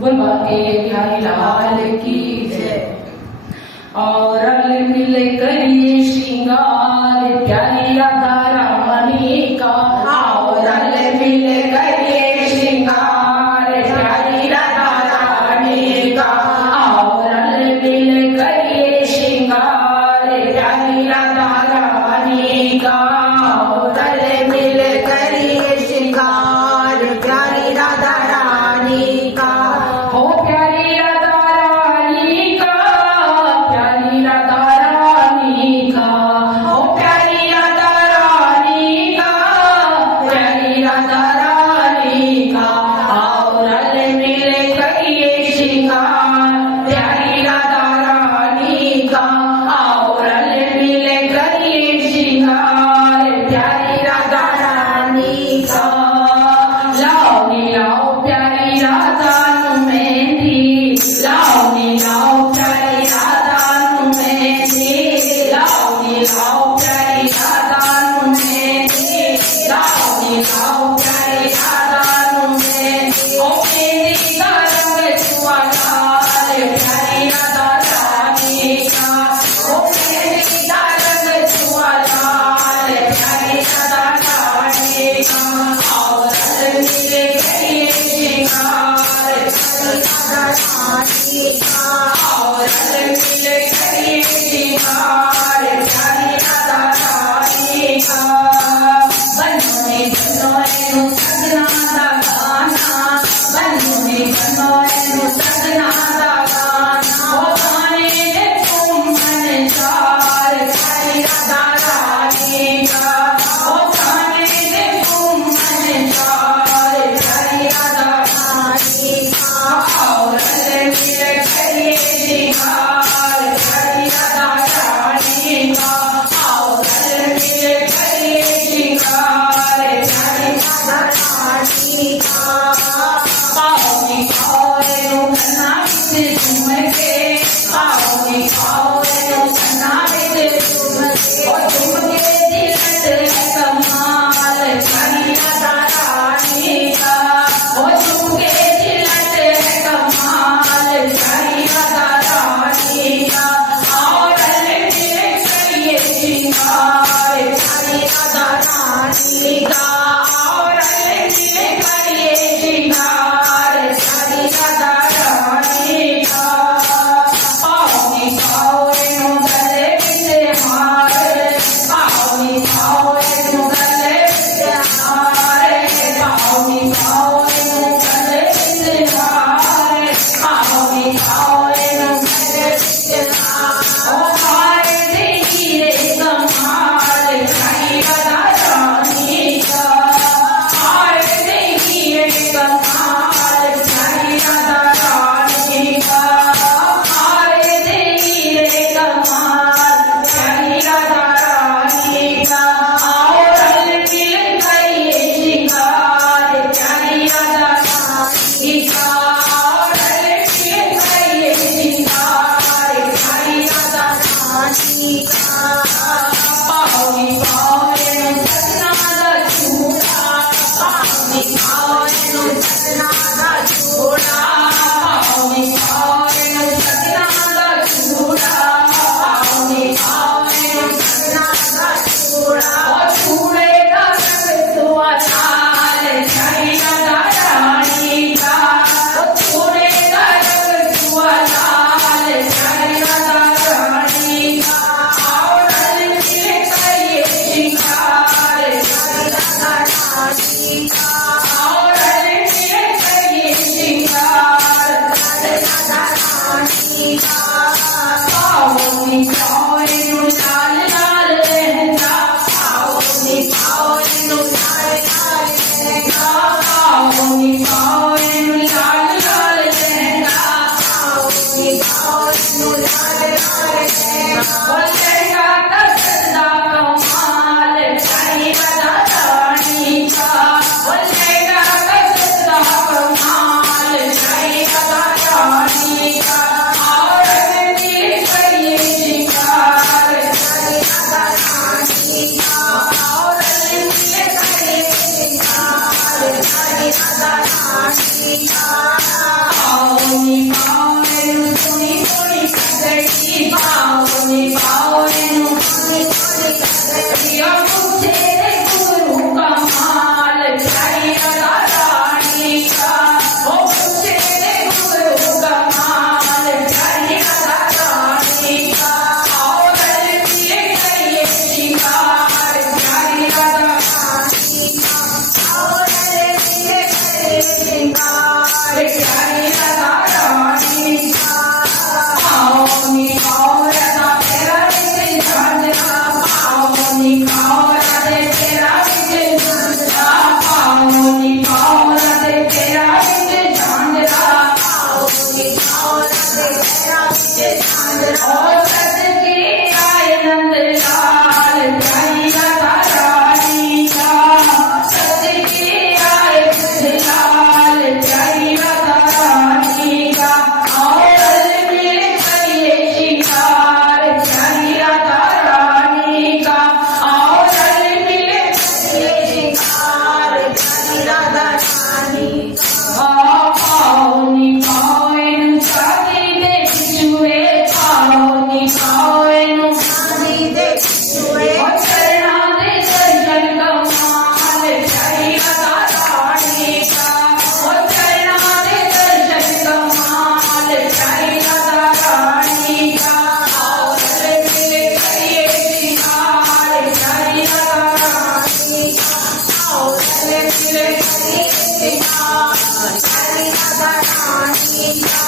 बोलबा के बिहारी लाल की जय। और रल मिल करिए श्रृंगार प्यारी राधा रानी का। और रल मिल करिए श्रृंगार प्यारी राधा रानी का। और रल मिल करिए श्रृंगार प्यारी राधा रानी का। और रल मिल करिए श्रृंगार प्यारी राधा रानी का। हो प्यारी राधा रानी का, प्यारी राधा रानी का। हो प्यारी राधा रानी का, प्यारी राधा रानी का। और रल मिल करिए श्रृंगार प्यारी राधा रानी का। और रल मिल करिए श्रृंगार प्यारी राधा रानी का। लाओ नीलाओ प्यारी राधा नु मेहंदी, लाओ नीलाओ प्यारी राधा नु मेहंदी। लाओ नीलाओ प्यारी राधा नु मेहंदी। लाओ नीलाओ प्यारी राधा नु मेहंदी। ओ मेहंदी का रंग छुआ लाल प्यारी राधा रानी का। ओ मेहंदी का रंग छुआ लाल प्यारी राधा रानी का। और रल मिल करिए श्रृंगार प्यारी राधा रानी का। और रल मिल करिए श्रृंगार प्यारी राधा रानी का। बनोए बनोए नु सजना दा गाना, बनोए बनोए नु सजना दा गाना। ओ गाने दे तुम मन चार प्यारी राधा रानी का। ओ गाने दे तुम मन चार प्यारी राधा रानी का। और रल मिल करिए श्रृंगार प्यारी राधा रानी का। और रल मिल करिए श्रृंगार प्यारी राधा रानी का। पाओ नु कन्ना बिच झुमके, पाओ नु कन्ना बिच झुमके। और झुमके दिलत है कमाल प्यारी राधा रानी का। और झुमके दिलत है कमाल प्यारी राधा रानी Let's